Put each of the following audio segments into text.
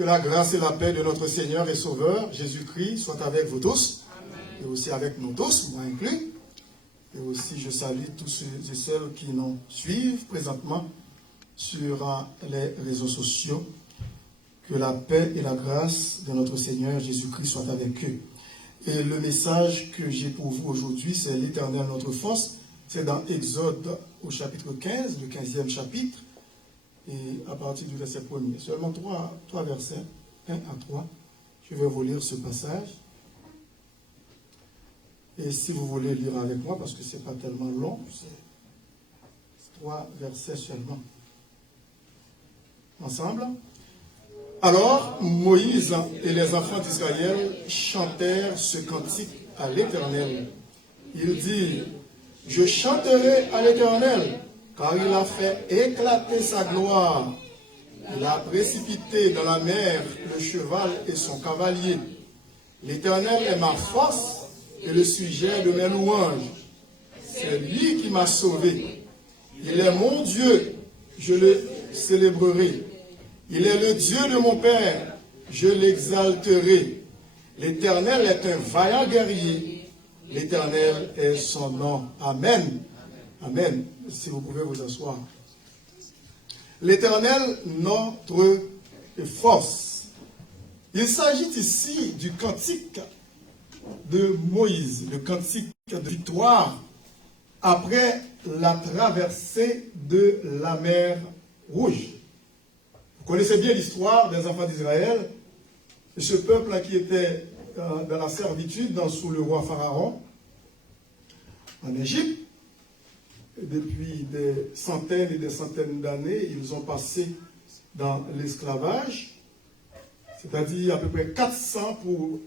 Que la grâce et la paix de notre Seigneur et Sauveur, Jésus-Christ, soient avec vous tous, et aussi avec nous tous, moi inclus. Et aussi, je salue tous ceux et celles qui nous suivent présentement sur les réseaux sociaux. Que la paix et la grâce de notre Seigneur Jésus-Christ soient avec eux. Et le message que j'ai pour vous aujourd'hui, c'est l'Éternel notre force. C'est dans Exode au chapitre 15, le 15e chapitre, et à partir du verset 1er. Seulement trois versets, 1 à 3. Je vais vous lire ce passage. Et si vous voulez lire avec moi, parce que ce n'est pas tellement long, c'est 3 versets seulement. Ensemble. Alors, Moïse et les enfants d'Israël chantèrent ce cantique à l'Éternel. Ils dirent, « Je chanterai à l'Éternel, car il a fait éclater sa gloire. Il a précipité dans la mer le cheval et son cavalier. L'Éternel est ma force et le sujet de mes louanges. C'est lui qui m'a sauvé. Il est mon Dieu, je le célébrerai. Il est le Dieu de mon Père, je l'exalterai. L'Éternel est un vaillant guerrier. L'Éternel est son nom. Amen. Amen. Si vous pouvez vous asseoir. L'Éternel, notre force. Il s'agit ici du cantique de Moïse, le cantique de victoire après la traversée de la mer Rouge. Vous connaissez bien l'histoire des enfants d'Israël, ce peuple qui était dans la servitude sous le roi Pharaon en Égypte. Depuis des centaines et des centaines d'années, ils ont passé dans l'esclavage, c'est-à-dire à peu près 400, pour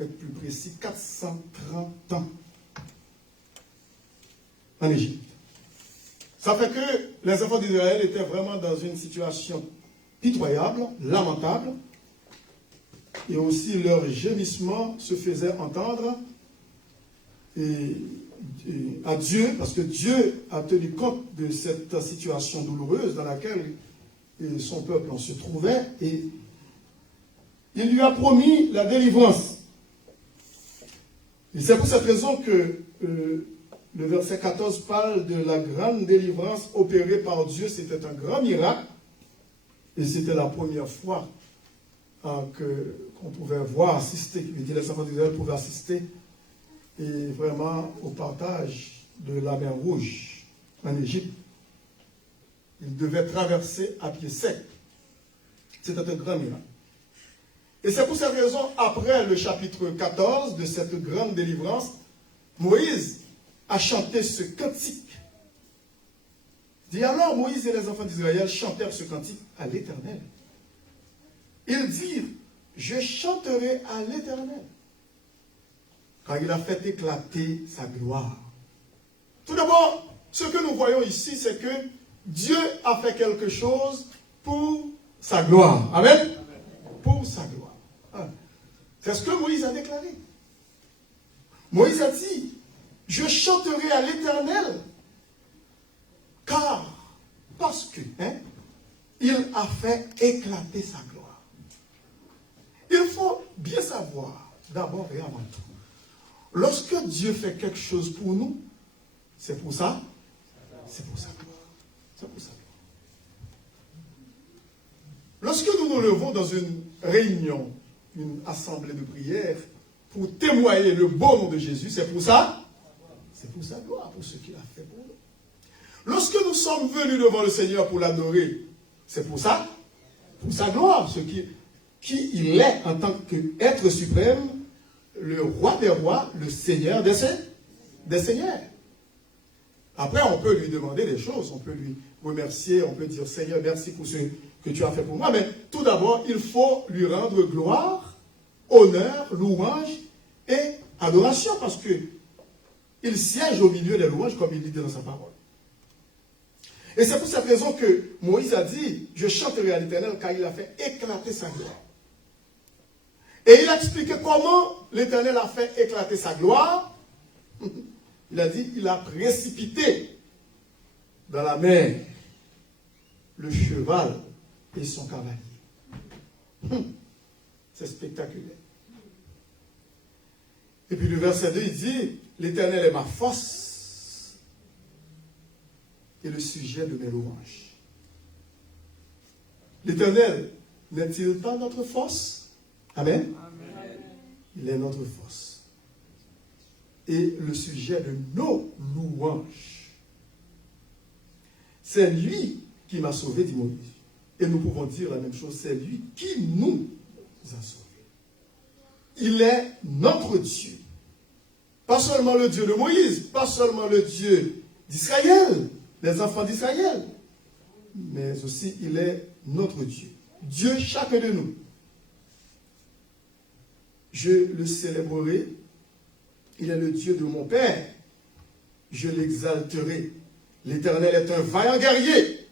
être plus précis, 430 ans en Égypte. Ça fait que les enfants d'Israël étaient vraiment dans une situation pitoyable, lamentable, et aussi leur gémissement se faisait entendre à Dieu, parce que Dieu a tenu compte de cette situation douloureuse dans laquelle son peuple se trouvait, et il lui a promis la délivrance. Et c'est pour cette raison que le verset 14 parle de la grande délivrance opérée par Dieu. C'était un grand miracle. Et c'était la première fois qu'on pouvait voir, assister, les enfants d'Israël pouvaient assister et vraiment au partage de la mer Rouge en Égypte. Ils devaient traverser à pied sec. C'était un grand miracle. Et c'est pour cette raison, après le chapitre 14 de cette grande délivrance, Moïse a chanté ce cantique. Dit alors Moïse et les enfants d'Israël chantèrent ce cantique à l'Éternel. Ils dirent, je chanterai à l'Éternel, car il a fait éclater sa gloire. Tout d'abord, ce que nous voyons ici, c'est que Dieu a fait quelque chose pour sa gloire. Amen. Pour sa gloire. C'est ce que Moïse a déclaré. Moïse a dit, je chanterai à l'Éternel, parce que il a fait éclater sa gloire. Il faut bien savoir, d'abord et avant tout, lorsque Dieu fait quelque chose pour nous, c'est pour ça, c'est pour sa gloire. C'est pour sa gloire. Lorsque nous nous levons dans une réunion, une assemblée de prière, pour témoigner le beau nom de Jésus, c'est pour ça, c'est pour sa gloire, pour ce qu'il a fait pour nous. Lorsque nous sommes venus devant le Seigneur pour l'adorer, c'est pour ça, pour sa gloire, qui il est en tant qu'être suprême, le roi des rois, le Seigneur des seigneurs. Après, on peut lui demander des choses, on peut lui remercier, on peut dire Seigneur, merci pour ce que tu as fait pour moi. Mais tout d'abord, il faut lui rendre gloire, honneur, louange et adoration, parce que il siège au milieu des louanges, comme il dit dans sa parole. Et c'est pour cette raison que Moïse a dit, je chanterai à l'Éternel, car il a fait éclater sa gloire. Et il a expliqué comment l'Éternel a fait éclater sa gloire. Il a dit, il a précipité dans la mer le cheval et son cavalier. C'est spectaculaire. Et puis le verset 2, il dit, l'Éternel est ma force et le sujet de mes louanges. L'Éternel n'est-il pas notre force? Amen. Amen. Il est notre force. Et le sujet de nos louanges. C'est lui qui m'a sauvé, dit Moïse. Et nous pouvons dire la même chose, c'est lui qui nous a sauvés. Il est notre Dieu. Pas seulement le Dieu de Moïse, pas seulement le Dieu d'Israël, des enfants d'Israël, mais aussi il est notre Dieu. Dieu, chacun de nous. Je le célébrerai. Il est le Dieu de mon Père. Je l'exalterai. L'Éternel est un vaillant guerrier.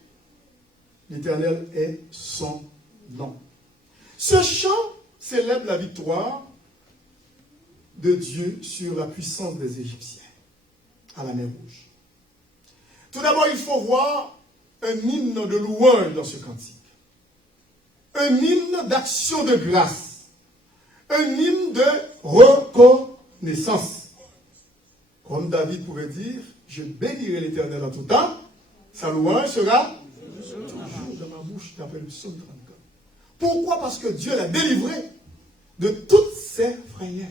L'Éternel est son nom. Ce chant célèbre la victoire de Dieu sur la puissance des Égyptiens à la mer Rouge. Tout d'abord, il faut voir un hymne de louange dans ce cantique. Un hymne d'action de grâce. Un hymne de reconnaissance. Comme David pouvait dire, je bénirai l'Éternel en tout temps, sa louange sera toujours dans ma bouche, d'après le psaume 34. Pourquoi? Parce que Dieu l'a délivré de toutes ses frayeurs.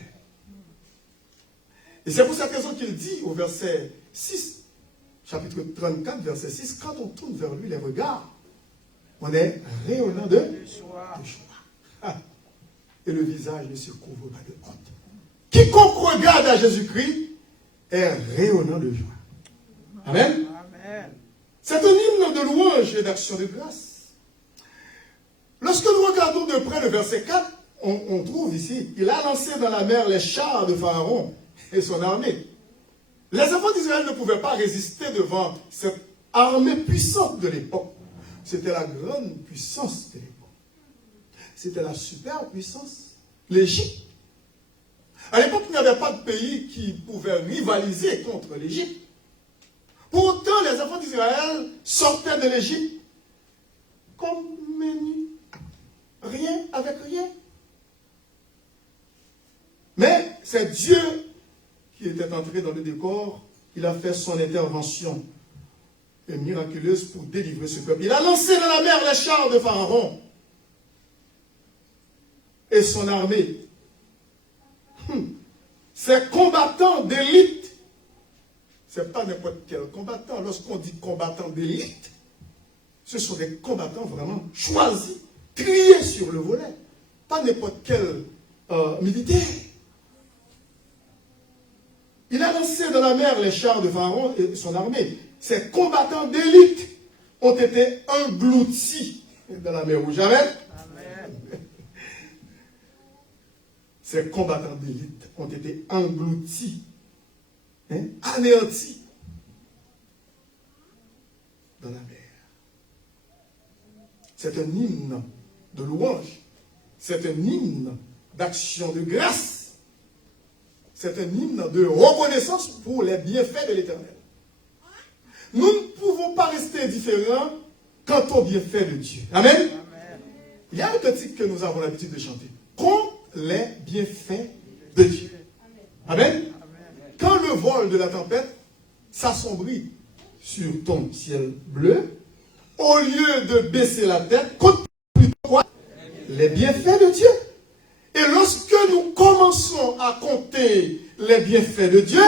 Et c'est pour cette raison qu'il dit au verset 6, chapitre 34, verset 6, quand on tourne vers lui les regards, on est rayonnant de joie. Et le visage ne se couvre pas de honte. Quiconque regarde à Jésus-Christ est rayonnant de joie. Amen. Amen. C'est un hymne de louange et d'action de grâce. Lorsque nous regardons de près le verset 4, on trouve ici, il a lancé dans la mer les chars de Pharaon et son armée. Les enfants d'Israël ne pouvaient pas résister devant cette armée puissante de l'époque. C'était la grande puissance de l'époque. C'était la superpuissance, l'Égypte. À l'époque, il n'y avait pas de pays qui pouvait rivaliser contre l'Égypte. Pourtant, les enfants d'Israël sortaient de l'Égypte comme menus. Rien avec rien. Mais c'est Dieu qui était entré dans le décor. Il a fait son intervention miraculeuse pour délivrer ce peuple. Il a lancé dans la mer les chars de Pharaon et son armée. Ces combattants d'élite, ce n'est pas n'importe quel combattant. Lorsqu'on dit combattant d'élite, ce sont des combattants vraiment choisis, triés sur le volet. Pas n'importe quel militaire. Il a lancé dans la mer les chars de Pharaon et son armée. Ces combattants d'élite ont été engloutis dans la mer Rouge. Amen. Ces combattants d'élite ont été engloutis, anéantis dans la mer. C'est un hymne de louange. C'est un hymne d'action de grâce. C'est un hymne de reconnaissance pour les bienfaits de l'Éternel. Nous ne pouvons pas rester indifférents quant aux bienfaits de Dieu. Amen. Amen. Il y a un cantique que nous avons l'habitude de chanter. Contre les bienfaits de Dieu. Amen. Amen. Quand le vol de la tempête s'assombrit sur ton ciel bleu, au lieu de baisser la tête, compte plutôt quoi? Les bienfaits de Dieu. Et lorsque nous commençons à compter les bienfaits de Dieu,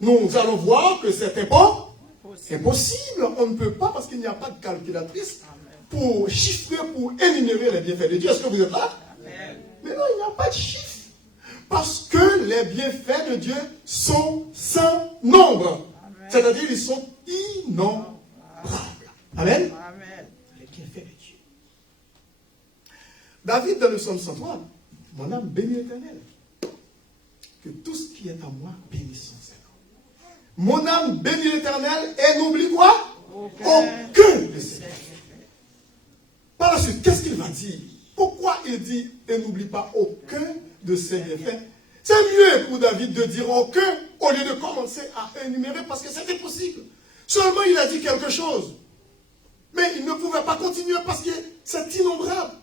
nous allons voir que c'est impossible. On ne peut pas parce qu'il n'y a pas de calculatrice pour chiffrer, pour énumérer les bienfaits de Dieu. Est-ce que vous êtes là? Amen. Mais non, il n'y a pas de chiffre. Parce que les bienfaits de Dieu sont sans nombre. C'est-à-dire ils sont innombrables. Amen. Amen. Les bienfaits de Dieu. David, dans le psaume 103, mon âme bénit l'Éternel. Que tout ce qui est à moi bénisse son Seigneur. Mon âme bénit l'Éternel et n'oublie quoi? Aucun de ses bienfaits. Par la suite, qu'est-ce qu'il va dire? Pourquoi il dit et n'oublie pas aucun de ses bienfaits? C'est mieux pour David de dire aucun au lieu de commencer à énumérer parce que c'était possible. Seulement il a dit quelque chose. Mais il ne pouvait pas continuer parce que c'est innombrable.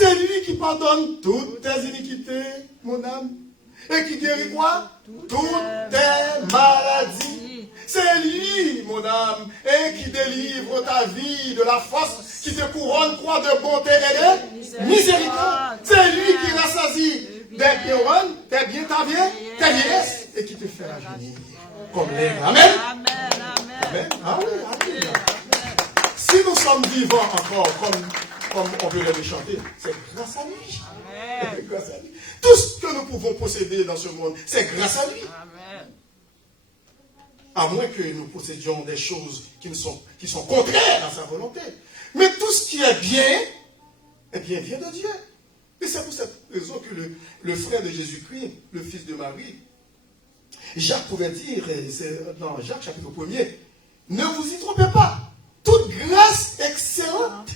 C'est lui qui pardonne toutes tes iniquités, mon âme. Et qui guérit quoi? Toutes tes maladies. C'est lui, mon âme, et qui délivre ta vie de la force, qui te couronne quoi de bonté et de miséricorde. C'est lui qui rassasie des pérones, tes biens, tes vieillesses, et qui te fait rajeunir comme l'air. Amen. Amen. Ah oui, amen. Si nous sommes vivants encore comme on veut le chanter, c'est grâce à lui. Grâce à lui. Tout ce que nous pouvons posséder dans ce monde, c'est grâce à lui. Amen. À moins que nous possédions des choses qui sont contraires à sa volonté. Mais tout ce qui est bien, eh bien, vient de Dieu. Et c'est pour cette raison que le frère de Jésus-Christ, le fils de Marie, Jacques pouvait dire, c'est dans Jacques chapitre 1er, ne vous y trompez pas. Toute grâce excellente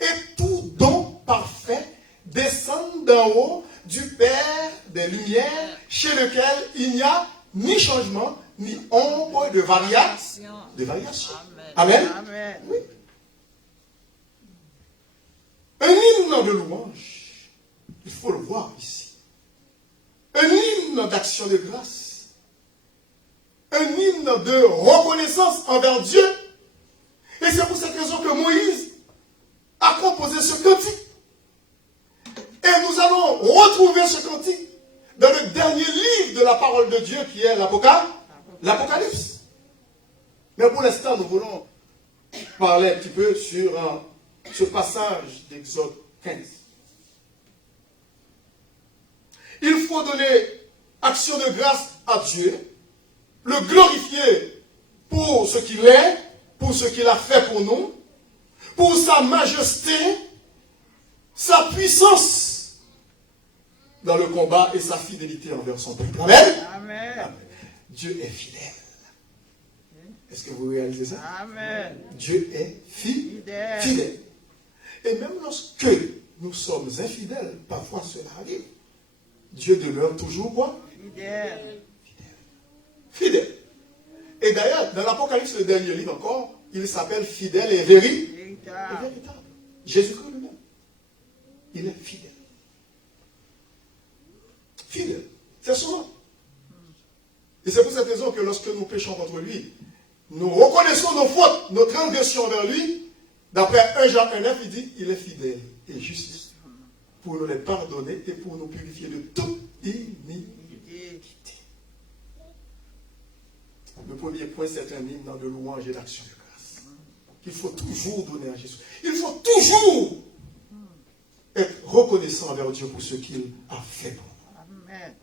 et tout don parfait descendent d'en haut du Père des Lumières, chez lequel il n'y a ni changement, ni ombre de variation. Amen. Amen. Oui. Un hymne de louange, il faut le voir ici. Un hymne d'action de grâce. Un hymne de reconnaissance envers Dieu. Et c'est pour cette raison que Moïse a composé ce cantique. Et nous allons retrouver ce cantique dans le dernier livre de la parole de Dieu qui est l'Apocalypse. Mais pour l'instant, nous voulons parler un petit peu sur ce passage d'Exode 15. Il faut donner action de grâce à Dieu, le glorifier pour ce qu'il est, pour ce qu'il a fait pour nous, pour sa majesté, sa puissance dans le combat et sa fidélité envers son peuple. Amen. Amen. Amen. Dieu est fidèle. Est-ce que vous réalisez ça? Amen. Dieu est fidèle. Et même lorsque nous sommes infidèles, parfois cela arrive, Dieu demeure toujours quoi? Fidèle. Et d'ailleurs, dans l'Apocalypse, le dernier livre encore, il s'appelle fidèle et véritable. Jésus-Christ lui-même. Il est fidèle. Fidèle. C'est son nom. Et c'est pour cette raison que lorsque nous péchons contre lui, nous reconnaissons nos fautes, nos transgressions envers lui. D'après 1 Jean 1,9, il dit, il est fidèle et juste pour nous les pardonner et pour nous purifier de toute iniquité. Le premier point, c'est un hymne de louange et d'action de grâce. Il faut toujours donner à Jésus. Il faut toujours être reconnaissant envers Dieu pour ce qu'il a fait pour nous. Amen.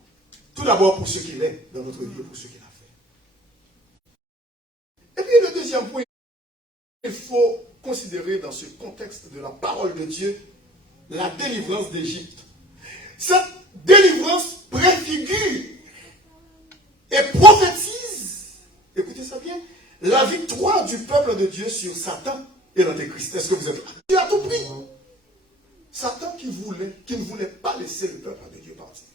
Tout d'abord pour ce qu'il est dans notre vie et pour ce qu'il a fait. Et puis le deuxième point, il faut considérer dans ce contexte de la parole de Dieu la délivrance d'Égypte. Cette délivrance préfigure et prophétise, écoutez ça bien, la victoire du peuple de Dieu sur Satan et l'Antéchrist. Est-ce que vous êtes là? Dieu a tout pris. Satan qui ne voulait pas laisser le peuple de Dieu partir.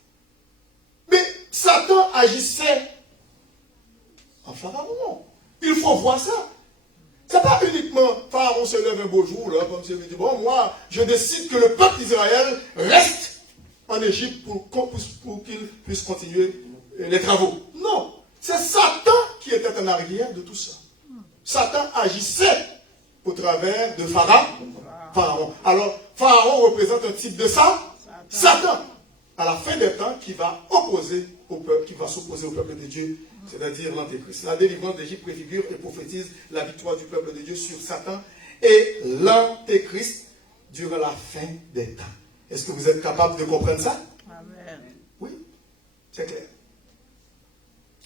Mais Satan agissait en Pharaon. Il faut voir ça. Ce n'est pas uniquement Pharaon se lève un beau jour, là, comme si il me dit, bon, moi, je décide que le peuple d'Israël reste en Égypte pour qu'il puisse continuer les travaux. Non, c'est Satan qui était en arrière de tout ça. Satan agissait au travers de Pharaon. Alors, Pharaon représente un type de ça, Satan, à la fin des temps, qui va opposer au peuple, qui va s'opposer au peuple de Dieu, c'est-à-dire l'Antéchrist. La délivrance d'Égypte préfigure et prophétise la victoire du peuple de Dieu sur Satan et l'Antéchrist durant la fin des temps. Est-ce que vous êtes capable de comprendre ça? Amen. Oui, c'est clair.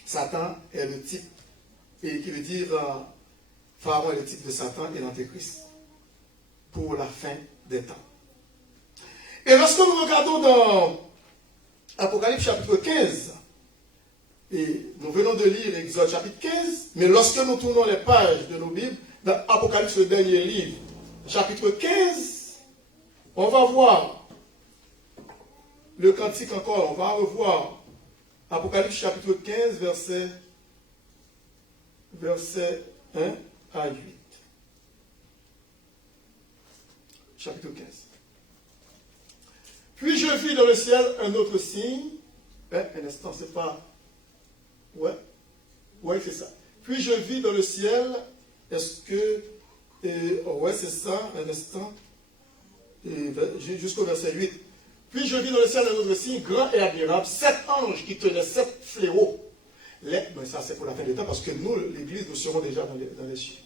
Satan est le type, et qui veut dire Pharaon est le type de Satan et l'Antéchrist pour la fin des temps. Et lorsque nous regardons dans Apocalypse chapitre 15, et nous venons de lire Exode chapitre 15, mais lorsque nous tournons les pages de nos Bibles, dans Apocalypse, le dernier livre, chapitre 15, on va voir le cantique encore, on va revoir Apocalypse chapitre 15, verset 1 à 8. Chapitre 15. Puis je vis dans le ciel un autre signe. Un instant, c'est pas... Ouais, c'est ça. Puis je vis dans le ciel, est-ce que... ouais, c'est ça, un instant. Jusqu'au verset 8. Puis je vis dans le ciel un autre signe, grand et admirable, 7 anges qui tenaient 7 fléaux. Ça c'est pour la fin des temps, parce que nous, l'Église, nous serons déjà dans les cieux.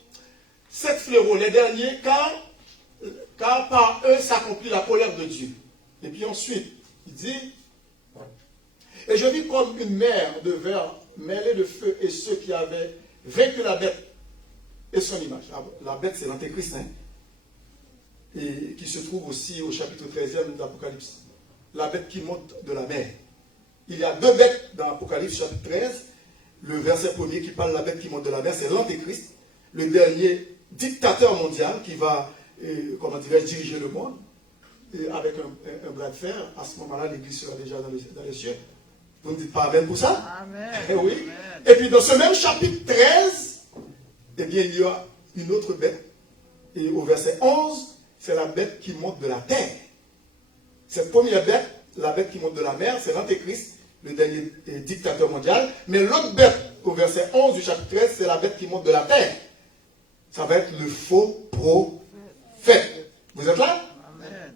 7 fléaux, les derniers, car par eux s'accomplit la colère de Dieu. Et puis ensuite, il dit, et je vis comme une mer de verre mêlée de feu, et ceux qui avaient vaincu la bête et son image. La bête, c'est l'Antéchrist, hein, et qui se trouve aussi au chapitre 13e de l'Apocalypse. La bête qui monte de la mer. Il y a 2 bêtes dans l'Apocalypse chapitre 13. Le verset premier qui parle de la bête qui monte de la mer, c'est l'Antéchrist, le dernier dictateur mondial qui va, diriger le monde. Et avec un bras de fer, à ce moment-là, l'Église sera déjà dans les cieux. Vous ne dites pas Amen pour ça? Amen. Oui. Amen. Et puis dans ce même chapitre 13, eh bien, il y a une autre bête. Et au verset 11, c'est la bête qui monte de la terre. Cette première bête, la bête qui monte de la mer, c'est l'Antéchrist, le dernier dictateur mondial. Mais l'autre bête, au verset 11 du chapitre 13, c'est la bête qui monte de la terre. Ça va être le faux prophète. Vous êtes là? Amen.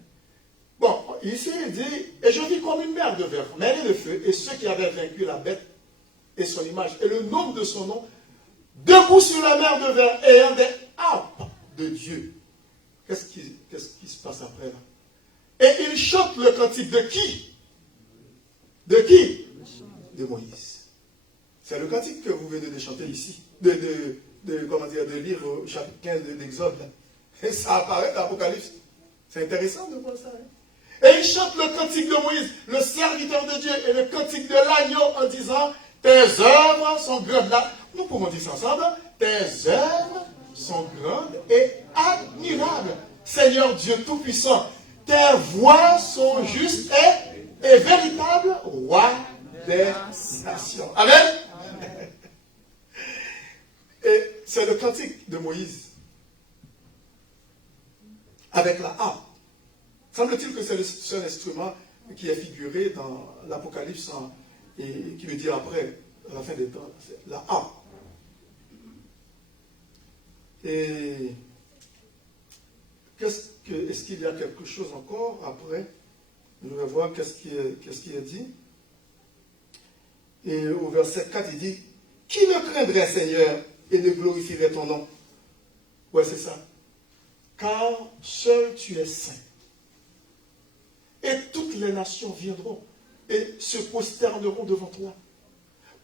Bon, ici il dit, et je vis comme une mer de verre, mêlée de feu, et ceux qui avaient vaincu la bête et son image, et le nom de son nom, debout sur la mer de verre, ayant des harpes de Dieu. Qu'est-ce qui se passe après là? Et il chante le cantique de qui? De qui? De Moïse. C'est le cantique que vous venez de chanter ici, de lire au chapitre 15 de l'Exode. Et ça apparaît dans l'Apocalypse. C'est intéressant de voir ça. Hein? Et il chante le cantique de Moïse, le serviteur de Dieu, et le cantique de l'agneau en disant, tes œuvres sont grandes. Là, nous pouvons dire ça ensemble. Tes œuvres sont grandes et admirables. Seigneur Dieu Tout-Puissant, tes voies sont justes et véritables, roi des nations. Amen. Et c'est le cantique de Moïse avec la harpe. Semble-t-il que c'est le seul instrument qui est figuré dans l'Apocalypse et qui veut dire après, à la fin des temps, c'est la harpe. Et est-ce qu'il y a quelque chose encore après? Je vais voir qu'est-ce qui est dit. Et au verset 4, il dit, qui ne craindrait, Seigneur, et ne glorifierait ton nom? Ouais, c'est ça. Car seul tu es saint. Et toutes les nations viendront et se prosterneront devant toi.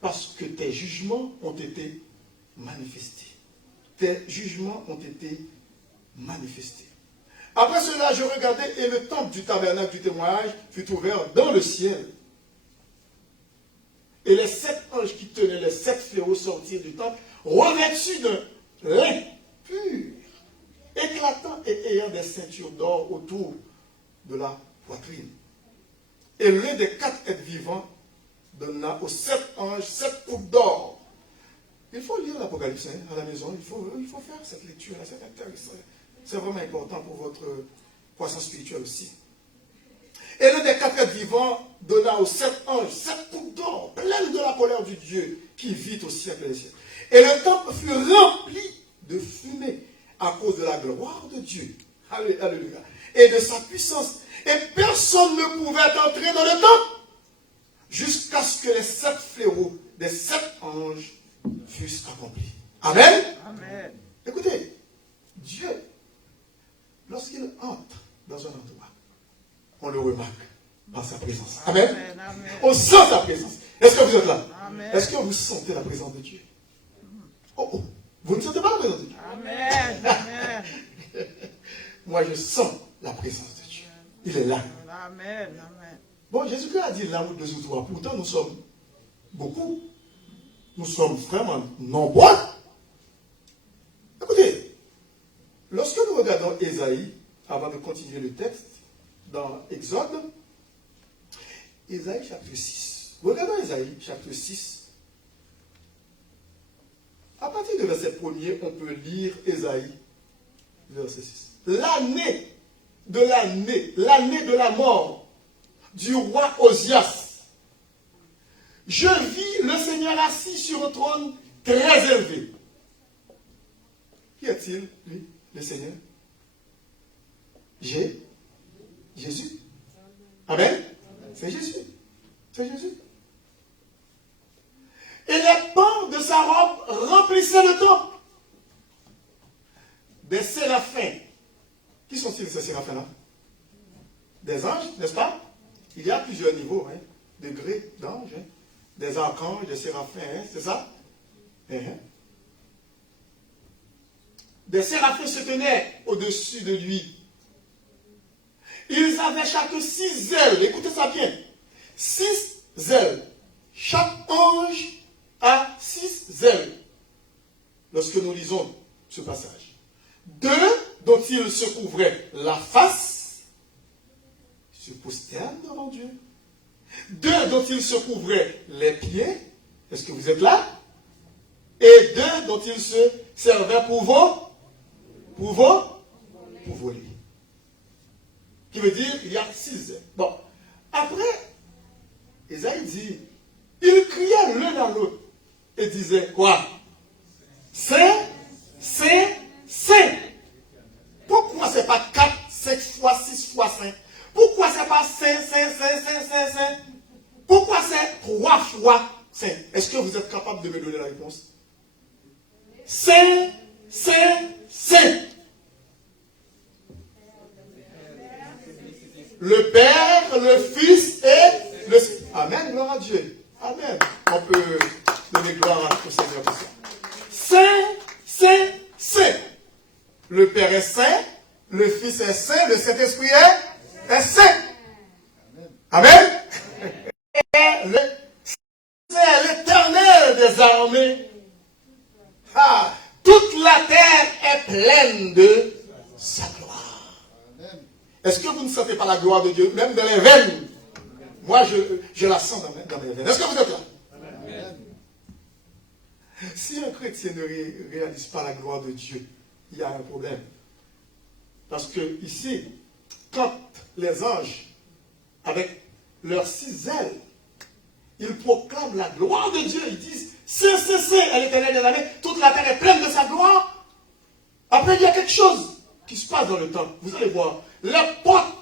Parce que tes jugements ont été manifestés. Tes jugements ont été manifestés. Après cela, je regardais et le temple du tabernacle du témoignage fut ouvert dans le ciel. Et les 7 anges qui tenaient les 7 fléaux sortirent du temple, revêtus d'un lin pur, éclatant et ayant des ceintures d'or autour de la poitrine. Et l'un des 4 êtres vivants donna aux 7 anges 7 coupes d'or. Il faut lire l'Apocalypse à la maison, il faut faire cette lecture-là, c'est intéressant. C'est vraiment important pour votre croissance spirituelle aussi. Et l'un des 4 êtres vivants donna aux 7 anges 7 coupes d'or, pleines de la colère du Dieu qui vit au siècle des siècles. Et le temple fut rempli de fumée à cause de la gloire de Dieu. Alléluia. Et de sa puissance. Et personne ne pouvait entrer dans le temple jusqu'à ce que les 7 fléaux des 7 anges fussent accomplis. Amen. Amen. Écoutez, Dieu, lorsqu'il entre dans un endroit, on le remarque par sa présence. Amen. Amen. Amen. On sent sa présence. Est-ce que vous êtes là? Amen. Est-ce que vous sentez la présence de Dieu? Oh. Vous ne sentez pas la présence de Dieu? Amen. Amen. Moi, je sens la présence de Dieu. Il est là. Amen. Amen. Bon, Jésus-Christ a dit là où 2 ou 3. Pourtant, nous sommes beaucoup. Nous sommes vraiment nombreux. Écoutez, lorsque nous regardons Ésaïe, avant de continuer le texte, dans Exode, Ésaïe chapitre 6. Regardons Ésaïe chapitre 6. À partir du verset 1er, on peut lire Ésaïe, verset 6. L'année de la mort du roi Osias, je vis le Seigneur assis sur un trône très élevé. Qui est-il, lui, le Seigneur? Jésus. Amen. C'est Jésus. C'est Jésus. Et les pans de sa robe remplissaient le temple. Des séraphins. Qui sont-ils ces séraphins-là? Des anges, n'est-ce pas? Il y a plusieurs niveaux, hein, degrés d'anges, hein, des archanges, des séraphins, hein, c'est ça? Des séraphins se tenaient au-dessus de lui. Ils avaient chaque 6 ailes. Écoutez ça bien. 6 ailes. Chaque ange a 6 ailes. Lorsque nous lisons ce passage. 2 dont il se couvrait la face, se prosterne devant Dieu. 2 dont il se couvrait les pieds. Est-ce que vous êtes là? Et 2 dont il se servait pour voler. Qui veut dire il y a 6 ailes. Bon. Après, Ésaïe dit, ils criaient l'un à l'autre et disaient quoi? Saint, Saint, Saint. Pourquoi c'est pas 4, 5 fois, 6 fois 5? Pourquoi c'est pas Saint, Saint, Saint, Saint, Saint, Saint? Pourquoi c'est 3 fois Saint? Est-ce que vous êtes capable de me donner la réponse? Saint, Saint, Saint. Le Père, le Fils et le Saint. Amen, gloire à Dieu. Amen. On peut donner gloire au Seigneur pour ça. Saint, Saint, Saint. Le Père est saint, le Fils est saint, le Saint-Esprit est saint. Amen. C'est l'Éternel des armées. Ah, toute la terre est pleine de sa gloire. Est-ce que vous ne sentez pas la gloire de Dieu, même dans les veines? Moi, je la sens dans mes veines. Est-ce que vous êtes là? Amen. Si un chrétien ne réalise pas la gloire de Dieu, il y a un problème. Parce que ici, quand les anges, avec leurs 6 ailes, ils proclament la gloire de Dieu, ils disent, Saint, Saint, Saint, à l'Éternel des armées, toute la terre est pleine de sa gloire. Après, il y a quelque chose qui se passe dans le temple. Vous allez voir, les portes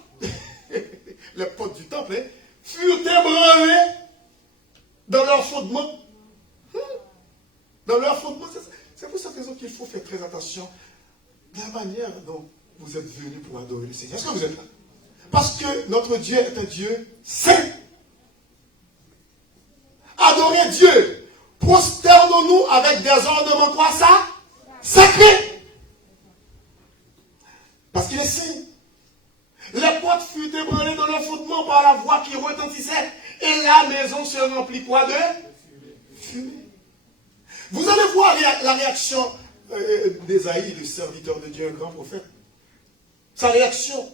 du temple, hein, furent ébranlées dans leur fondement. Dans leur fondement, c'est pour cette raison qu'il faut faire très attention de la manière dont vous êtes venus pour adorer le Seigneur. Est-ce que vous êtes là? Parce que notre Dieu est un Dieu saint. Adorez Dieu. Prosternons-nous avec des ornements quoi ça? Sacrés. Parce qu'il est saint. Les portes furent ébranlées dans leur fondement par la voix qui retentissait. Et la maison se remplit quoi de fumée. Vous allez voir la réaction d'Ésaïe, le serviteur de Dieu, un grand prophète. Sa réaction.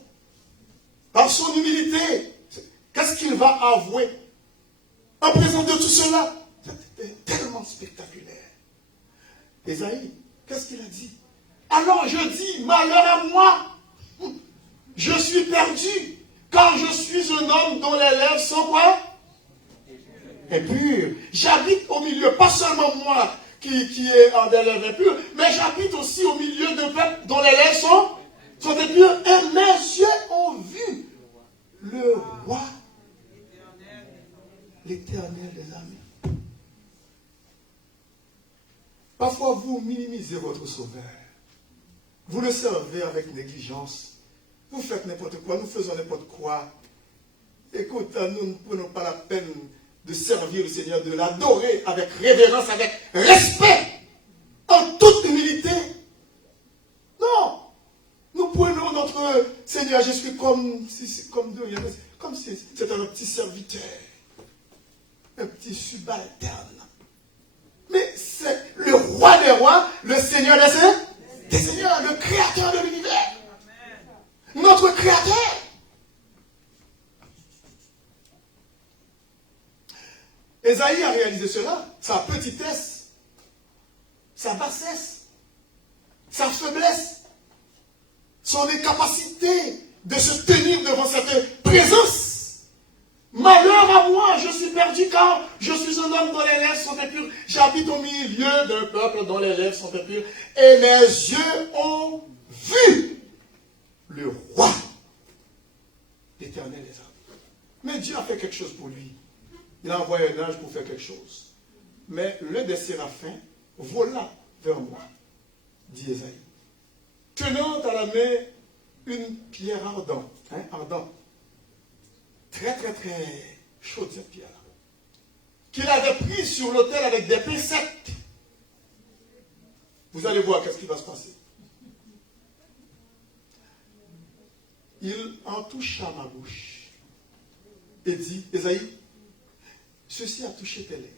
Par son humilité. Qu'est-ce qu'il va avouer en présence de tout cela? C'était tellement spectaculaire. Ésaïe, qu'est-ce qu'il a dit? Alors je dis, malheur à moi, je suis perdu, car je suis un homme dont les lèvres sont quoi? Impures. J'habite au milieu, pas seulement moi qui est en des lèvres impures, mais j'habite aussi au milieu de peuple dont les lèvres sont impures. Et mes yeux ont vu le roi, l'Éternel des armées. Parfois, vous minimisez votre sauveur. Vous le servez avec négligence. Vous faites n'importe quoi, nous faisons n'importe quoi. Écoute, nous ne prenons pas la peine de servir le Seigneur, de l'adorer avec révérence, avec respect, en toute humilité. Non. Nous prenons notre Seigneur Jésus comme si c'était un petit serviteur, un petit subalterne. Mais c'est le roi des rois, le Seigneur des seigneurs, le créateur de l'univers. Notre créateur. Ésaïe a réalisé cela, sa petitesse, sa bassesse, sa faiblesse, son incapacité de se tenir devant cette présence. langues dont les lèvres sont impures. J'habite au milieu d'un peuple dont les lèvres sont impures. Et mes yeux ont vu le roi. L'Éternel les a. Mais Dieu a fait quelque chose pour lui. Il a envoyé un ange pour faire quelque chose. Mais l'un des séraphins vola vers moi, dit Esaïe, tenant à la main une pierre ardente, ardente, très chaude cette pierre-là, qu'il avait prise sur l'autel avec des pincettes. Vous allez voir qu'est-ce qui va se passer. Il en toucha ma bouche et dit, Esaïe, ceci a touché tes lèvres.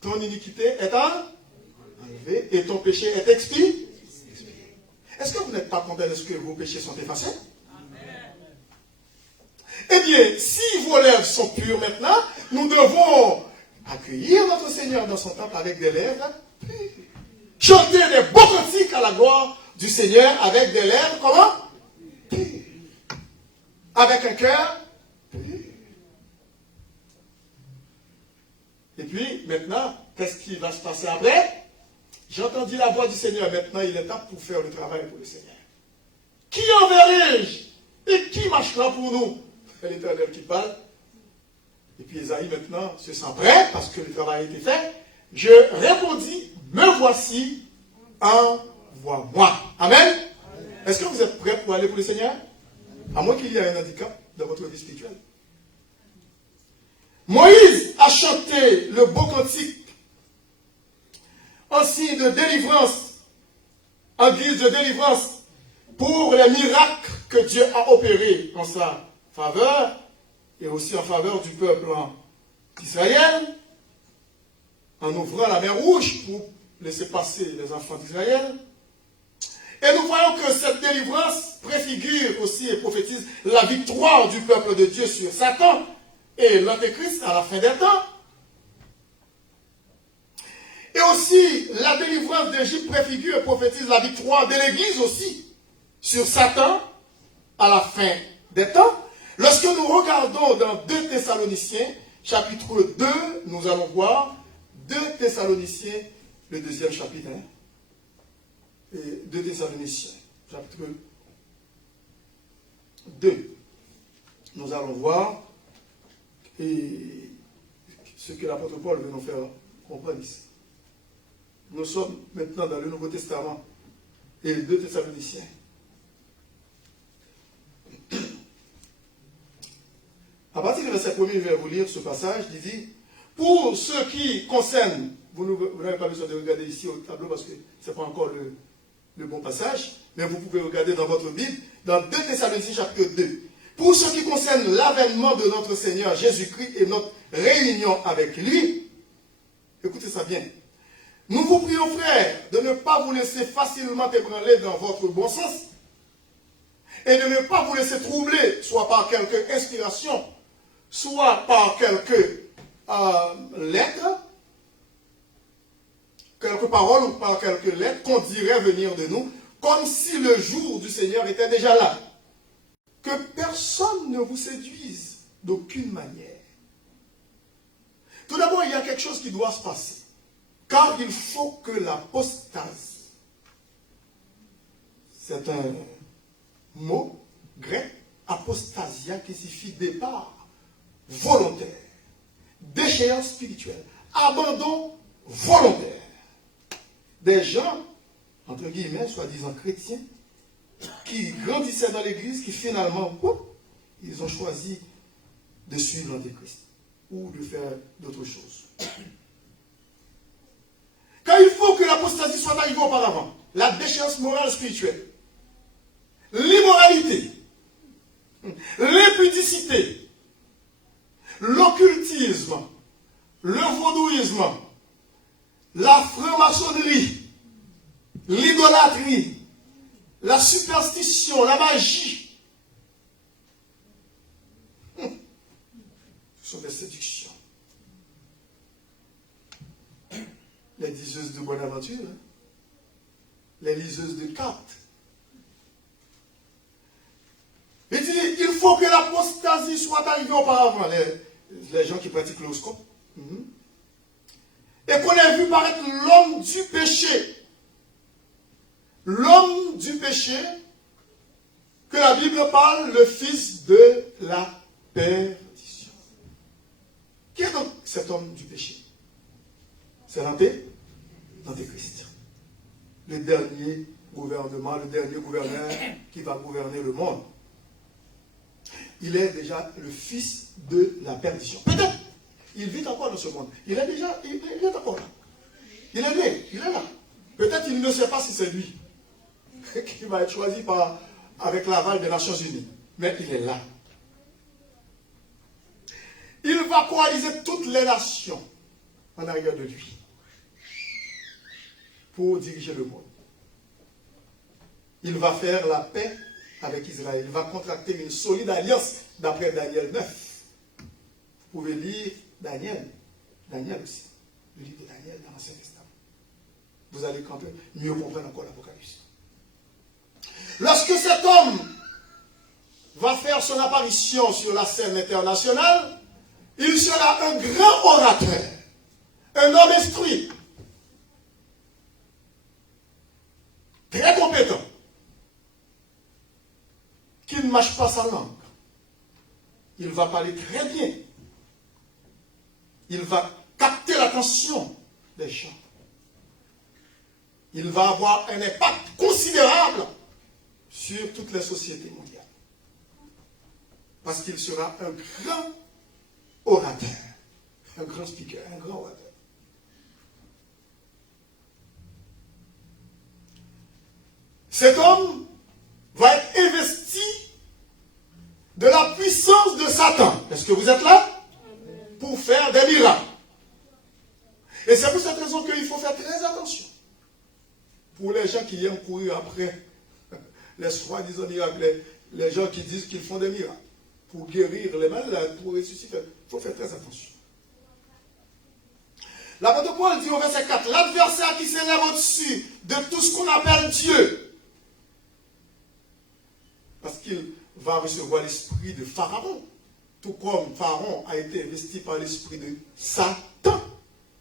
Ton iniquité est enlevée et ton péché est expié. Est-ce que vous n'êtes pas content de ce que vos péchés sont effacés? Eh bien, si vos lèvres sont pures maintenant, nous devons accueillir notre Seigneur dans son temple avec des lèvres pures. Chanter des beaux cantiques à la gloire du Seigneur avec des lèvres, comment? Pures. Avec un cœur pur. Et puis, maintenant, qu'est-ce qui va se passer après? J'ai entendu la voix du Seigneur. Maintenant, il est temps pour faire le travail pour le Seigneur. Qui enverrai-je? Et qui marchera pour nous? C'est l'Éternel qui parle. Et puis Esaïe maintenant se sent prêt parce que le travail a été fait. Je répondis, me voici, envoie-moi. Amen. Est-ce que vous êtes prêts pour aller pour le Seigneur? À moins qu'il y ait un handicap dans votre vie spirituelle. Moïse a chanté le beau cantique en signe de délivrance, en guise de délivrance pour les miracles que Dieu a opérés en sa faveur et aussi en faveur du peuple d'Israël, en ouvrant la mer Rouge pour laisser passer les enfants d'Israël. Et nous voyons que cette délivrance préfigure aussi et prophétise la victoire du peuple de Dieu sur Satan et l'Antéchrist à la fin des temps. Et aussi, la délivrance d'Égypte préfigure et prophétise la victoire de l'Église aussi sur Satan à la fin des temps. Lorsque nous regardons dans 2 Thessaloniciens, chapitre 2, nous allons voir 2 Thessaloniciens, le deuxième chapitre. 2 Thessaloniciens, chapitre 2. Nous allons voir ce que l'apôtre Paul veut nous faire comprendre ici. Nous sommes maintenant dans le Nouveau Testament et les 2 Thessaloniciens. À partir du verset 1er, je vais vous lire ce passage. Il dit, pour ce qui concerne, vous n'avez pas besoin de regarder ici au tableau parce que ce n'est pas encore le bon passage, mais vous pouvez regarder dans votre Bible, dans 2 Thessaloniciens chapitre 2. Pour ce qui concerne l'avènement de notre Seigneur Jésus-Christ et notre réunion avec lui, écoutez ça bien. Nous vous prions, frères, de ne pas vous laisser facilement ébranler dans votre bon sens et de ne pas vous laisser troubler, soit par quelque inspiration, soit par quelques lettres, quelques paroles ou par quelques lettres qu'on dirait venir de nous, comme si le jour du Seigneur était déjà là. Que personne ne vous séduise d'aucune manière. Tout d'abord, il y a quelque chose qui doit se passer. Car il faut que l'apostasie, c'est un mot grec, apostasia, qui signifie départ volontaire, déchéance spirituelle, abandon volontaire. Des gens, entre guillemets, soi-disant chrétiens, qui grandissaient dans l'église, qui finalement, ils ont choisi de suivre l'Antéchrist ou de faire d'autres choses. Car il faut que l'apostasie soit arrivée auparavant. La déchéance morale spirituelle, l'immoralité, l'impudicité, l'occultisme, le vaudouisme, la franc-maçonnerie, l'idolâtrie, la superstition, la magie. Ce sont des séductions. Les diseuses de bonne aventure, les liseuses de cartes. Il dit, il faut que l'apostasie soit arrivée auparavant. Les gens qui pratiquent l'horoscope, et qu'on ait vu paraître l'homme du péché. L'homme du péché, que la Bible parle, le fils de la perdition. Qui est donc cet homme du péché? C'est l'Antéchrist. Le dernier gouvernement, le dernier gouverneur qui va gouverner le monde. Il est déjà le fils de la perdition. Peut-être, il vit encore dans ce monde. Il est encore là. Il est né, il est là. Peut-être il ne sait pas si c'est lui qui va être choisi avec l'aval des Nations Unies. Mais il est là. Il va coaliser toutes les nations en arrière de lui pour diriger le monde. Il va faire la paix avec Israël. Il va contracter une solide alliance d'après Daniel 9. Vous pouvez lire Daniel aussi. Le livre de Daniel dans l'Ancien Testament. Vous allez mieux comprendre encore l'Apocalypse. Lorsque cet homme va faire son apparition sur la scène internationale, il sera un grand orateur, un homme instruit, très compétent, qui ne mâche pas sa langue. Il va parler très bien. Il va capter l'attention des gens. Il va avoir un impact considérable sur toutes les sociétés mondiales. Parce qu'il sera un grand orateur, un grand speaker, un grand orateur. Cet homme va être investi de la puissance de Satan. Est-ce que vous êtes là? Pour faire des miracles. Et c'est pour cette raison qu'il faut faire très attention. Pour les gens qui aiment courir après les soi-disant miracles, les gens qui disent qu'ils font des miracles, pour guérir les malades, pour ressusciter, il faut faire très attention. L'apôtre Paul dit au verset 4, l'adversaire qui s'élève au-dessus de tout ce qu'on appelle Dieu, parce qu'il va recevoir l'esprit de Pharaon, tout comme Pharaon a été investi par l'esprit de Satan.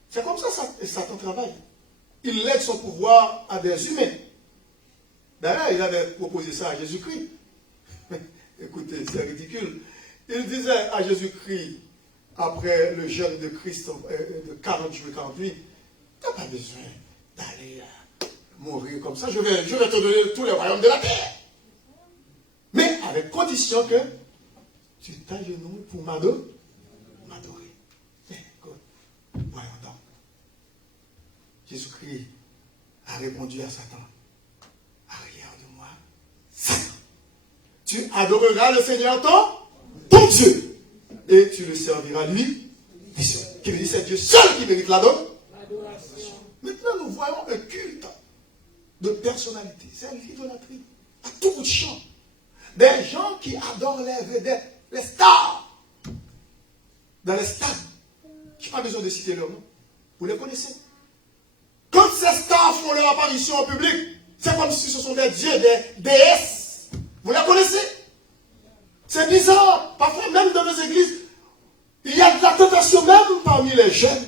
C'est comme ça que Satan travaille. Il lègue son pouvoir à des humains. D'ailleurs, il avait proposé ça à Jésus-Christ. Écoutez, c'est ridicule. Il disait à Jésus-Christ, après le jeûne de Christ de 40 jours et 40 nuits, tu n'as pas besoin d'aller mourir comme ça. Je vais te donner tous les royaumes de la terre. Mais avec condition que tu t'agenouilles pour m'adorer. Écoute, voyons donc. Jésus-Christ a répondu à Satan. Arrière de moi, Satan. Tu adoreras le Seigneur ton Dieu. Et tu le serviras lui. Qui veut dire c'est Dieu seul qui mérite l'adoration. Maintenant, nous voyons un culte de personnalité. C'est l'idolâtrie. À tout bout de champ. Des gens qui adorent les vedettes, les stars. Dans les stades. Je n'ai pas besoin de citer leur nom. Vous les connaissez. Quand ces stars font leur apparition en public, c'est comme si ce sont des dieux, des déesses. Vous les connaissez? C'est bizarre. Parfois, même dans nos églises, il y a de la tentation même parmi les jeunes.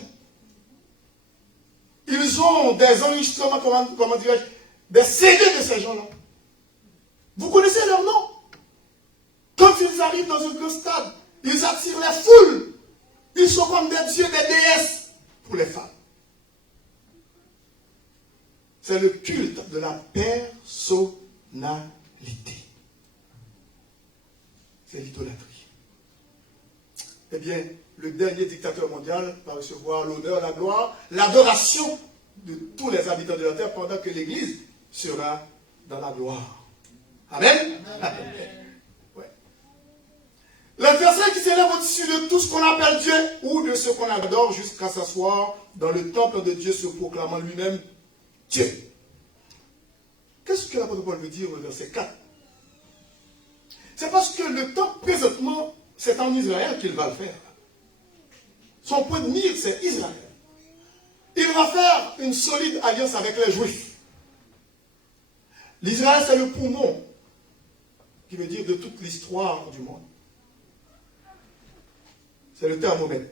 Ils ont des enregistrements, comment dirais-je, des CD de ces gens-là. Vous connaissez leur nom? Quand ils arrivent dans un grand stade, ils attirent les foules. Ils sont comme des dieux, des déesses pour les femmes. C'est le culte de la personnalité. C'est l'idolâtrie. Eh bien, le dernier dictateur mondial va recevoir l'honneur, la gloire, l'adoration de tous les habitants de la terre pendant que l'Église sera dans la gloire. Amen. Amen. Ouais. L'adversaire qui s'élève au-dessus de tout ce qu'on appelle Dieu ou de ce qu'on adore jusqu'à s'asseoir dans le temple de Dieu se proclamant lui-même Dieu. Qu'est-ce que l'apôtre Paul veut dire au verset 4? C'est parce que le temps présentement, c'est en Israël qu'il va le faire. Son point de mire, c'est Israël. Il va faire une solide alliance avec les Juifs. L'Israël, c'est le poumon, qui veut dire de toute l'histoire du monde. C'est le thermomètre.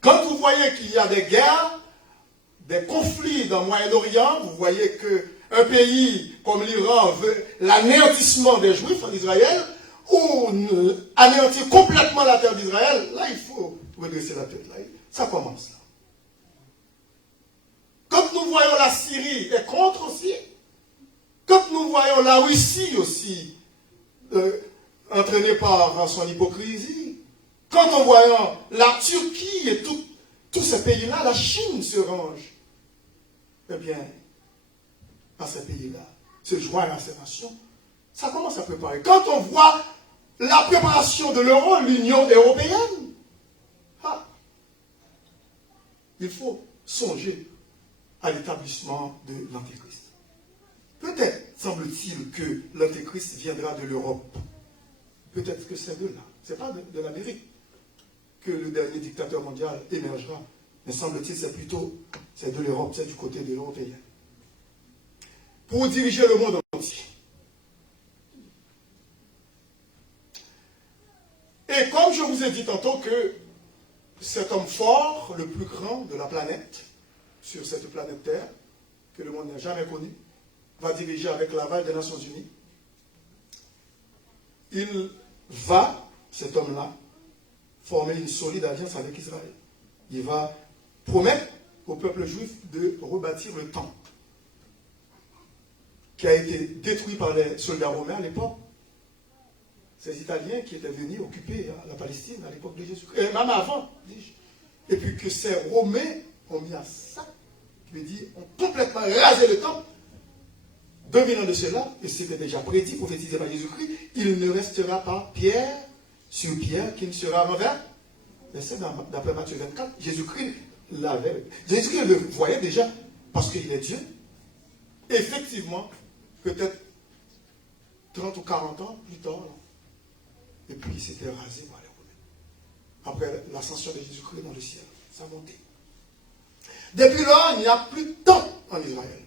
Quand vous voyez qu'il y a des guerres des conflits dans le Moyen-Orient. Vous voyez qu'un pays comme l'Iran veut l'anéantissement des Juifs en Israël, ou anéantir complètement la terre d'Israël. Là, il faut redresser la tête. Là. Ça commence là. Quand nous voyons la Syrie est contre aussi, quand nous voyons la Russie aussi, entraînée par son hypocrisie, quand on voit la Turquie et tous ces pays-là, la Chine se range, eh bien, à ces pays-là, se joignent à ces nations, ça commence à préparer. Quand on voit la préparation de l'euro, l'Union européenne, il faut songer à l'établissement de l'Antéchrist. Peut-être semble-t-il que l'Antéchrist viendra de l'Europe. Peut-être que c'est de là. Ce n'est pas de l'Amérique que le dernier dictateur mondial émergera. Mais semble-t-il c'est de l'Europe, c'est du côté de l'Européen. Pour diriger le monde entier. Et comme je vous ai dit tantôt que cet homme fort, le plus grand de la planète, sur cette planète Terre, que le monde n'a jamais connu, va diriger avec l'aval des Nations Unies. Il va, cet homme-là, former une solide alliance avec Israël. Il va promettre au peuple juif de rebâtir le temple qui a été détruit par les soldats romains à l'époque. Ces Italiens qui étaient venus occuper la Palestine à l'époque de Jésus-Christ, et même avant, dis-je. Et puis que ces Romains ont mis à ça, qui veut dire, ont complètement rasé le temple. 2000 ans de cela, et c'était déjà prédit, prophétisé par Jésus-Christ, il ne restera pas pierre sur pierre qui ne sera revers. Mais c'est d'après Matthieu 24, Jésus-Christ l'avait. Jésus-Christ le voyait déjà, parce qu'il est Dieu. Effectivement, peut-être 30 ou 40 ans plus tard, et puis il s'était rasé par les Romains. Après l'ascension de Jésus-Christ dans le ciel, ça a monté. Depuis là, il n'y a plus de temps en Israël.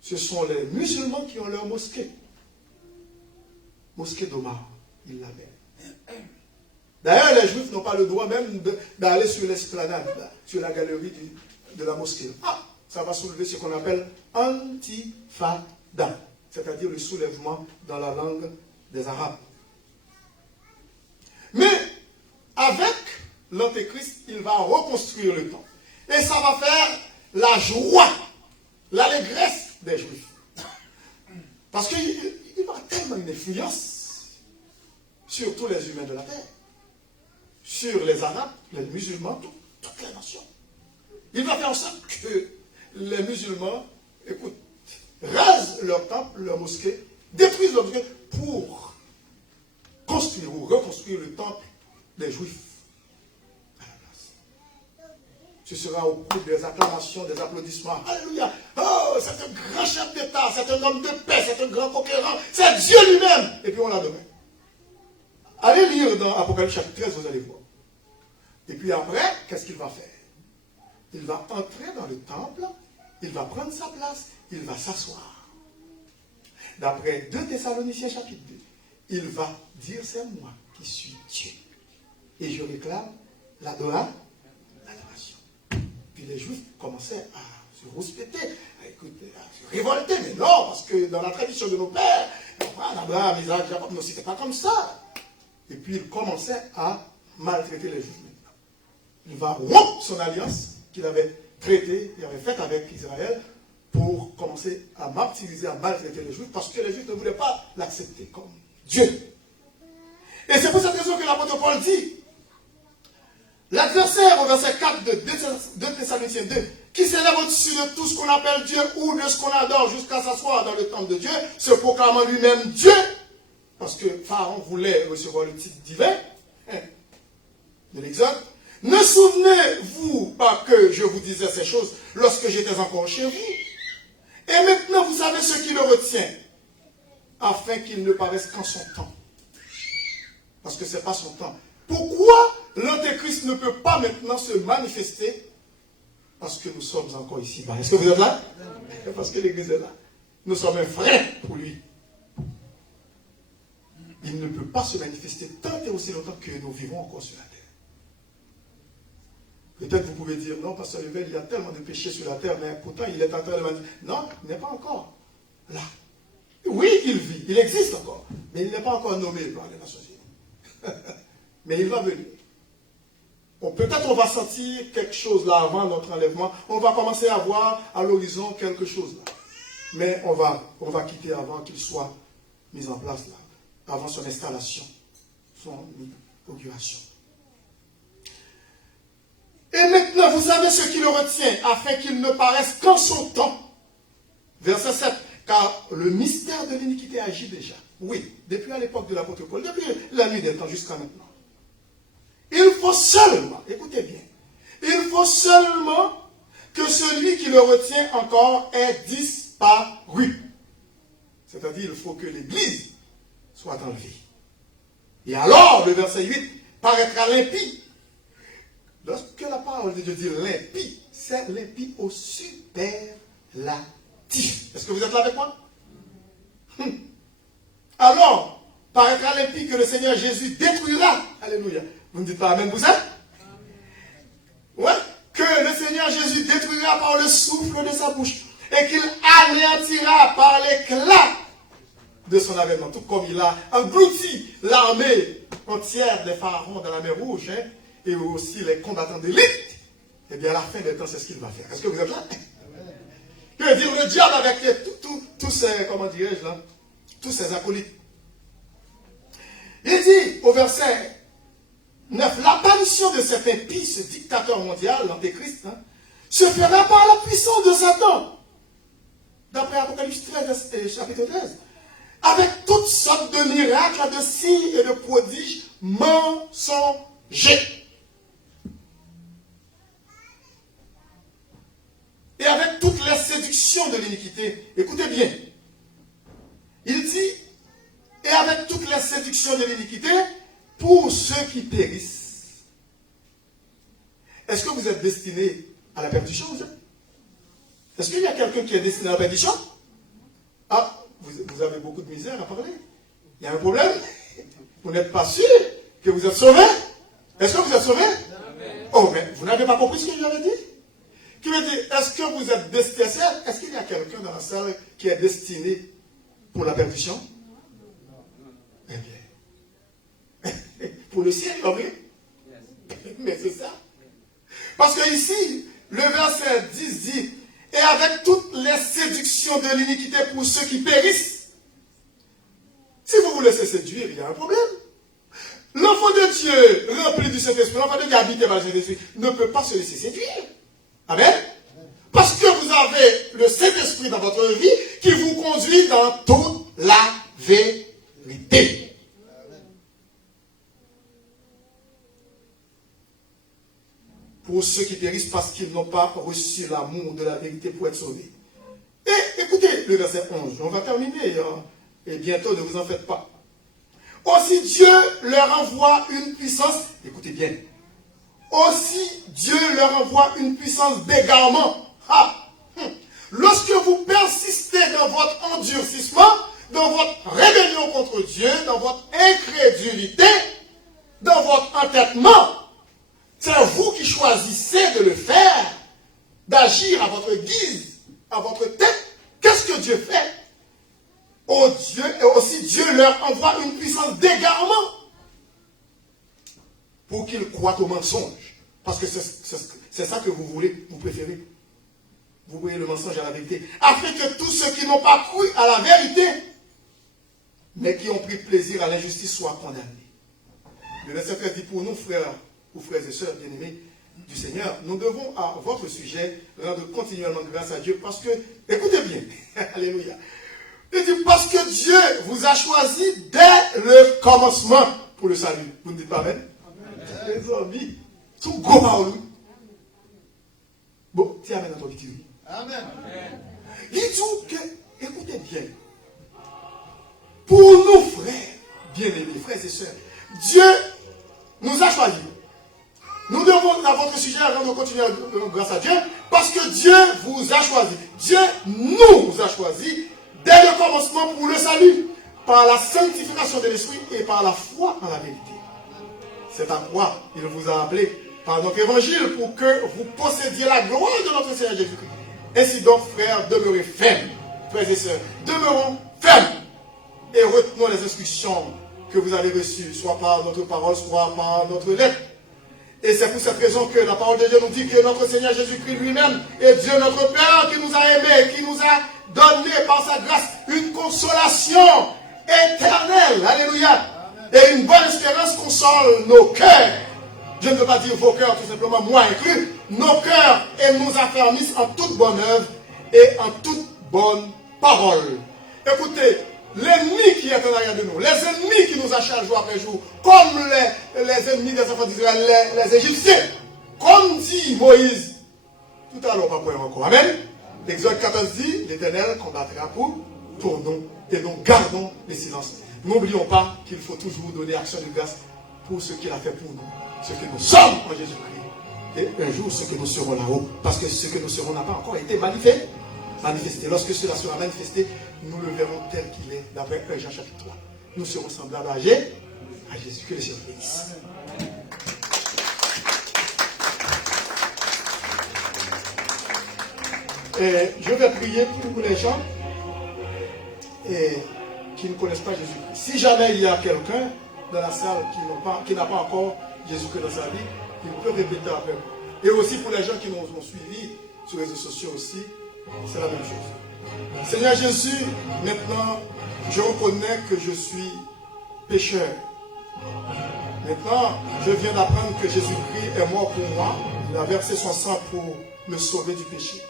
Ce sont les musulmans qui ont leur mosquée. Mosquée d'Omar, ils l'avaient. D'ailleurs, les juifs n'ont pas le droit même d'aller sur l'esplanade, sur la galerie de la mosquée. Ça va soulever ce qu'on appelle antifada, c'est-à-dire le soulèvement dans la langue des Arabes. Mais avec l'Antéchrist, il va reconstruire le temple. Et ça va faire la joie, l'allégresse des Juifs. Parce qu'il aura tellement une influence sur tous les humains de la terre, sur les Arabes, les musulmans, toutes les nations. Il va faire en sorte que les musulmans, écoute, rasent leur temple, leur mosquée, détruisent leur mosquée pour construire ou reconstruire le temple des Juifs à la place. Ce sera au cours des acclamations, des applaudissements. Alléluia! Oh, c'est un grand chef d'État, c'est un homme de paix, c'est un grand conquérant, c'est Dieu lui-même. Et puis on l'a donné. Allez lire dans Apocalypse chapitre 13, vous allez voir. Et puis après, qu'est-ce qu'il va faire? Il va entrer dans le temple, il va prendre sa place, il va s'asseoir. D'après 2 Thessaloniciens chapitre 2, il va dire c'est moi qui suis Dieu. Et je réclame l'adoration. Puis les Juifs commençaient à se rouspéter, à se révolter. Mais non, parce que dans la tradition de nos pères, Abraham, Isaac, Jacob, non, c'était pas comme ça. Et puis il commençait à maltraiter les Juifs maintenant. Il va rompre son alliance qu'il avait traitée, qu'il avait faite avec Israël, pour commencer à martyriser, à maltraiter les Juifs, parce que les Juifs ne voulaient pas l'accepter comme Dieu. Et c'est pour cette raison que l'apôtre Paul dit, l'adversaire, au verset 4 de 2 Thessaloniciens 2, qui s'élève au-dessus de tout ce qu'on appelle Dieu ou de ce qu'on adore jusqu'à s'asseoir dans le temple de Dieu, se proclamant lui-même Dieu, parce que Pharaon voulait recevoir le titre divin de l'Exode. Ne souvenez-vous pas que je vous disais ces choses lorsque j'étais encore chez vous? Et maintenant vous savez ce qui le retient, afin qu'il ne paraisse qu'en son temps. Parce que ce n'est pas son temps. Pourquoi l'Antéchrist ne peut pas maintenant se manifester? Parce que nous sommes encore ici. Est-ce que vous êtes là? Parce que l'Église est là. Nous sommes un frère pour lui. Il ne peut pas se manifester tant et aussi longtemps que nous vivons encore sur la terre. Peut-être vous pouvez dire, non, pasteur Level, il y a tellement de péchés sur la terre, mais pourtant il est en train de me dire, non, il n'est pas encore là. Oui, il vit, il existe encore, mais il n'est pas encore nommé par les Nations Unies. Mais il va venir. Bon, peut-être on va sentir quelque chose là avant notre enlèvement, on va commencer à voir à l'horizon quelque chose là. Mais on va quitter avant qu'il soit mis en place là, avant son installation, son inauguration. Et maintenant, vous savez ce qui le retient, afin qu'il ne paraisse qu'en son temps. Verset 7. Car le mystère de l'iniquité agit déjà. Oui, depuis à l'époque de l'apôtre Paul, depuis la nuit des temps jusqu'à maintenant. Il faut seulement, écoutez bien, il faut seulement que celui qui le retient encore ait disparu. C'est-à-dire, il faut que l'Église soit enlevée. Et alors, le verset 8 paraîtra limpide. Lorsque la parole de Dieu dit limpide, c'est limpide au superlatif. Est-ce que vous êtes là avec moi? Alors, paraîtra limpide que le Seigneur Jésus détruira. Alléluia. Vous ne dites pas amen, vous êtes? Ouais. Que le Seigneur Jésus détruira par le souffle de sa bouche et qu'il anéantira par l'éclat de son avènement. Tout comme il a englouti l'armée entière des pharaons dans la mer Rouge, hein, et aussi les combattants d'élite. Eh bien, à la fin des temps, c'est ce qu'il va faire. Est-ce que vous êtes là? Que veut dire le diable avec tous ces, comment dirais-je là, tous ces acolytes? Il dit au verset 9, l'apparition de cet impie, ce dictateur mondial, l'antéchrist, hein, se fera par la puissance de Satan. D'après Apocalypse 13, chapitre 13. Avec toutes sortes de miracles, de signes et de prodiges mensongers. Et avec toutes les séductions de l'iniquité. Écoutez bien. Il dit, et avec toutes les séductions de l'iniquité, pour ceux qui périssent. Est-ce que vous êtes destiné à la perdition, vous êtes? Est-ce qu'il y a quelqu'un qui est destiné à la perdition? Ah, vous avez beaucoup de misère à parler. Il y a un problème? Vous n'êtes pas sûr que vous êtes sauvé? Est-ce que vous êtes sauvé? Oh, mais vous n'avez pas compris ce que je vous avais dit? Qui veut dire, est-ce que vous êtes destiné? Est-ce qu'il y a quelqu'un dans la salle qui est destiné pour la perdition? Eh bien, pour le ciel, oui. Mais c'est ça. Parce que ici, le verset 10 dit, et avec toutes les séductions de l'iniquité pour ceux qui périssent. Si vous vous laissez séduire, il y a un problème. L'enfant de Dieu, rempli du Saint-Esprit, l'enfant de Dieu habité par le Saint-Esprit, ne peut pas se laisser séduire. Amen. Parce que vous avez le Saint-Esprit dans votre vie qui vous conduit dans toute la vérité. Pour ceux qui périssent parce qu'ils n'ont pas reçu l'amour de la vérité pour être sauvés. Et écoutez le verset 11, on va terminer, et bientôt, ne vous en faites pas. Aussi Dieu leur envoie une puissance, écoutez bien, aussi Dieu leur envoie une puissance d'égarement. Lorsque vous persistez dans votre endurcissement, dans votre rébellion contre Dieu, dans votre incrédulité, dans votre entêtement, c'est vous qui choisissez de le faire, d'agir à votre guise, à votre tête. Qu'est-ce que Dieu fait? Oh Dieu, et aussi Dieu leur envoie une puissance d'égarement pour qu'ils croient au mensonge. Parce que c'est ça que vous voulez, vous préférez. Vous voyez le mensonge à la vérité. Afin que tous ceux qui n'ont pas cru à la vérité, mais qui ont pris plaisir à l'injustice, soient condamnés. Le verset 13 dit pour nous, frères et sœurs bien-aimés du Seigneur, nous devons à votre sujet rendre continuellement grâce à Dieu parce que, écoutez bien, alléluia, il dit parce que Dieu vous a choisi dès le commencement pour le salut. Vous ne dites pas amen? Les amis, tout go par lui. Bon, tiens, amen dans ton petit oui. Amen. Il dit que, écoutez bien, pour nous frères, bien-aimés, frères et sœurs, Dieu nous a choisis. Nous devons, à votre sujet, rendre continuer grâce à Dieu, parce que Dieu vous a choisi. Dieu nous a choisis dès le commencement pour le salut, par la sanctification de l'esprit et par la foi en la vérité. C'est à quoi il vous a appelé par notre évangile pour que vous possédiez la gloire de notre Seigneur Jésus-Christ. Ainsi donc, frères, demeurez fermes, frères et sœurs, demeurons fermes et retenons les instructions que vous avez reçues, soit par notre parole, soit par notre lettre. Et c'est pour cette raison que la parole de Dieu nous dit que notre Seigneur Jésus-Christ lui-même est Dieu notre Père qui nous a aimés, qui nous a donné par sa grâce une consolation éternelle. Alléluia. Et une bonne espérance console nos cœurs. Je ne veux pas dire vos cœurs, tout simplement, moi inclus. Nos cœurs et nous affermissent en toute bonne œuvre et en toute bonne parole. Écoutez, l'ennemi qui est en arrière de nous, les ennemis qui nous acharnent jour après jour, comme les ennemis des enfants d'Israël, les Égyptiens, comme dit Moïse, tout à l'heure, on va voir encore. Amen. Exode 14 dit, l'Éternel combattra pour nous, et nous gardons le silence. N'oublions pas qu'il faut toujours donner action de grâce pour ce qu'il a fait pour nous, ce que nous sommes en Jésus-Christ. Et un jour, ce que nous serons là-haut, parce que ce que nous serons n'a pas encore été manifesté. Lorsque cela sera manifesté, nous le verrons tel qu'il est, d'après 1 Jean chapitre 3. Nous serons semblables à Jésus. Que le Seigneur bénisse. Et je vais prier pour les gens qui ne connaissent pas Jésus-Christ. Si jamais il y a quelqu'un dans la salle qui n'a pas encore Jésus-Christ dans sa vie, il peut répéter après moi. Et aussi pour les gens qui nous ont suivis sur les réseaux sociaux aussi, c'est la même chose. Seigneur Jésus, maintenant, je reconnais que je suis pécheur. Maintenant, je viens d'apprendre que Jésus-Christ est mort pour moi. Il a versé son sang pour me sauver du péché.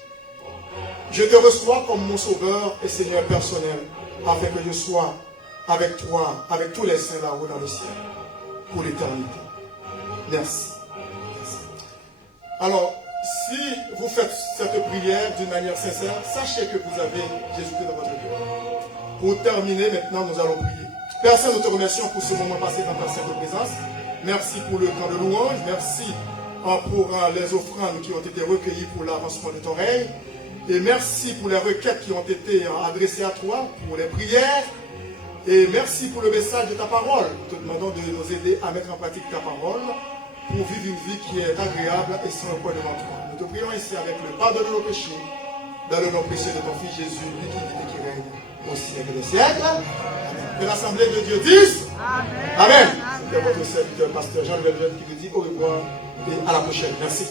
Je te reçois comme mon sauveur et Seigneur personnel, afin que je sois avec toi, avec tous les saints là-haut dans le ciel, pour l'éternité. Merci. Alors, si vous faites cette prière d'une manière sincère, sachez que vous avez Jésus-Christ dans votre cœur. Pour terminer, maintenant, nous allons prier. Père Saint, nous te remercions pour ce moment passé dans ta sainte présence. Merci pour le temps de louange. Merci pour les offrandes qui ont été recueillies pour l'avancement de ton règne. Et merci pour les requêtes qui ont été adressées à toi, pour les prières. Et merci pour le message de ta parole. Nous te demandons de nous aider à mettre en pratique ta parole pour vivre une vie qui est agréable et sans point devant toi. Nous te prions ici avec le pardon de nos péchés, dans le nom précieux de ton Fils Jésus, lui qui vit et qui règne au siècle des siècles. Que l'Assemblée de Dieu dise Amen. Amen. C'est votre serviteur, pasteur Jean Velvet, qui vous dit au revoir et à la prochaine. Merci.